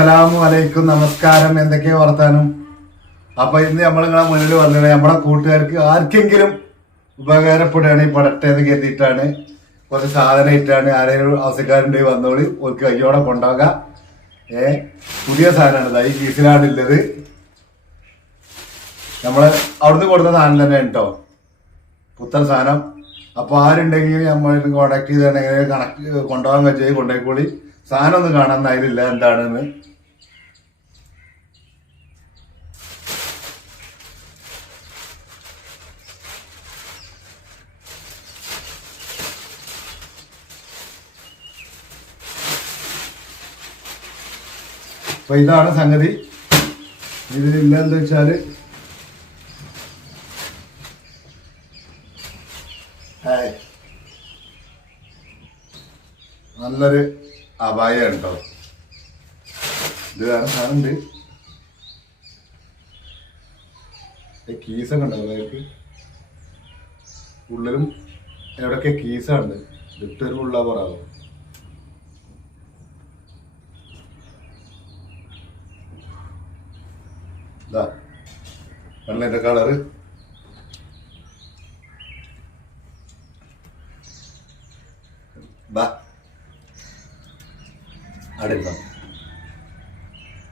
അസ്സലാമു അലൈക്കും. നമസ്കാരം. എന്തൊക്കെയാ വർത്താനം? അപ്പൊ ഇന്ന് നമ്മൾ നിങ്ങളെ മുന്നിൽ വന്നത് നമ്മളെ കൂട്ടുകാർക്ക് ആർക്കെങ്കിലും ഉപകാരപ്പെടുകയാണ് ഈ പടട്ടെ എന്ന് കരുതിയിട്ടാണ് കുറച്ച് സാധനം ഇട്ടാണ് ആരെങ്കിലും ആവശ്യക്കാരുണ്ടെങ്കിൽ വന്നോളി ഓർക്ക് കയ്യോടെ കൊണ്ടുപോകാം ഏ പുതിയ സാധനമാണ്. ഈ കീസിലാണ് ഉള്ളത് നമ്മൾ അവിടുന്ന് കൊടുത്ത സാധനം തന്നെ കേട്ടോ പുത്തൻ സാധനം. അപ്പൊ ആരുണ്ടെങ്കിൽ നമ്മൾ കോണ്ടാക്ട് ചെയ്തിട്ടുണ്ടെങ്കിൽ കണക്ട് കൊണ്ടുപോകാൻ കഴിച്ചാൽ കൊണ്ടുപോയിക്കോളി. സാധനം ഒന്നും കാണാൻ അതിലില്ല എന്താണെന്ന്. അപ്പൊ ഇതാണ് സംഗതി. ഇതിലില്ല എന്ന് വെച്ചാൽ നല്ലൊരു അപായം ഉണ്ടോ ഇത് വേറെ സാധനമുണ്ട്. കീസൊക്കെ ഉണ്ടാവും അതിലേക്ക് ഉള്ളിലും എവിടെയൊക്കെ കീസാണ് ഇട്ടൊരു ഉള്ള പറയാവും ഇതാ വെള്ളത്തിന്റെ കളറ്.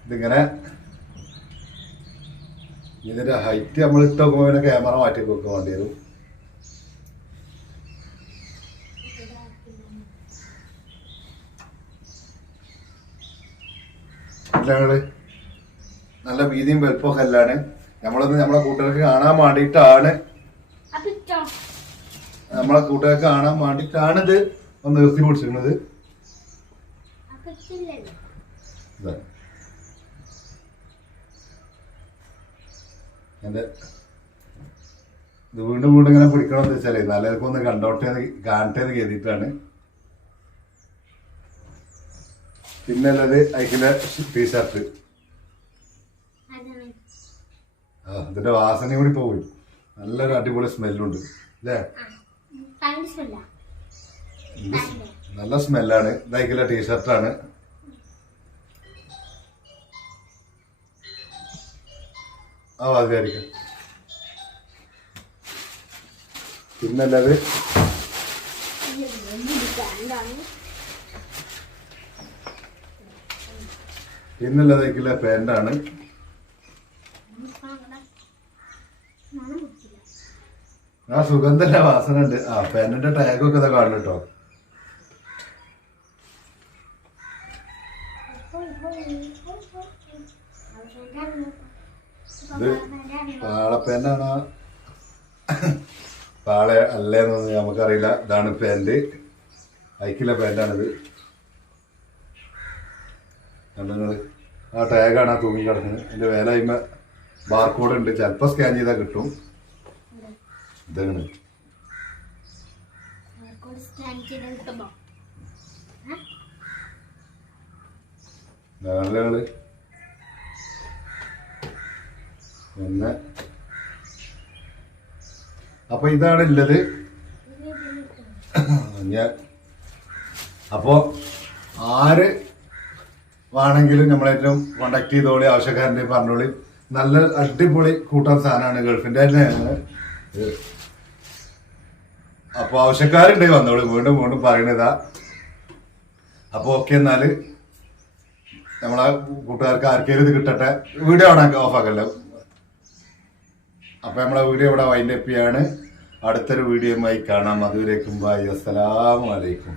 ഇതിങ്ങനെ ഇതിന്റെ ഹൈറ്റ് നമ്മൾ ഇട്ട് നോക്കുമ്പോൾ പിന്നെ ക്യാമറ മാറ്റി വെക്കാൻ വേണ്ടി വരും. ഞങ്ങൾ നല്ല വീതിയും വലുപ്പമൊക്കെ അല്ലാണ് നമ്മളൊന്ന് നമ്മളെ കൂട്ടുകാർക്ക് കാണാൻ വേണ്ടിയിട്ടാണ്. നമ്മളെ കൂട്ടുകാർക്ക് കാണാൻ വേണ്ടിയിട്ടാണ് ഇത് ഒന്ന് നിർത്തി പിടിച്ചിരുന്നത്. എന്റെ ഇത്. വീണ്ടും വീണ്ടും ഇങ്ങനെ പിടിക്കണം എന്ന് വെച്ചാലേ നല്ലവർക്കും ഒന്ന് കണ്ടോട്ടെ കാണട്ടെ എന്ന് കരുതിയിട്ടാണ്. പിന്നെ ഉള്ളത് ടീ ടീഷർട്ട് അതാണ് ആ ഇതിന്റെ വാസന കൂടി പോയി. നല്ലൊരു അടിപൊളി സ്മെല്ലുണ്ട് അല്ലേ? നല്ല സ്മെല്ലാണ്. ഇതായിക്കില്ല ടീഷർട്ടാണ്. ആ അതായിരിക്കും പിന്നല്ലത്? പിന്നല്ലതേക്കില്ല പാന്റാണ് ആ സുഗന്ധല്ല വാസന ഉണ്ട് ആ പാൻറിന്റെ ടാഗൊക്കെ ഇതാ കാണും കേട്ടോ ഇത് പാള അല്ലേന്നൊന്നും നമുക്കറിയില്ല. ഇതാണ് പാന്റ് അയക്കില്ല പാന്റാണിത് കണ്ടങ്ങൾ ആ ടാഗാണ് ആ തൂങ്ങി കിടക്കുന്നത് എന്റെ വേല കഴിയുമ്പോ ബാർകോഡ് ഉണ്ട്. ചിലപ്പോ സ്കാൻ ചെയ്താൽ കിട്ടും. ഇതാണ്. ഞങ്ങൾ പിന്നെ. അപ്പൊ ഇതാണ് ഉള്ളത് ഞാൻ. അപ്പോ ആര് വേണമെങ്കിലും നമ്മളേറ്റവും കോണ്ടാക്ട് ചെയ്തോളി ആവശ്യക്കാരന്റെ പറഞ്ഞോളി. നല്ല അടിപൊളി കൂട്ടാൻ സാധനമാണ് ഗൾഫിന്റെ ഇത്. അപ്പൊ ആവശ്യക്കാരുണ്ട് വന്നോളി. വീണ്ടും വീണ്ടും പറയണതാ അപ്പൊ ഓക്കെ എന്നാൽ നമ്മളെ കൂട്ടുകാർക്ക് ആർക്കേലും ഇത് കിട്ടട്ടെ. വീഡിയോ അവിടെ ഓഫ് ആക്കല്ലോ. അപ്പൊ നമ്മളെ വീഡിയോ ഇവിടെ വൈൻഡപ്പ് ചെയ്യാണ്. അടുത്തൊരു വീഡിയോയുമായി കാണാം. അതുവരേക്കും ബൈ അസ്സലാമു അലൈക്കും.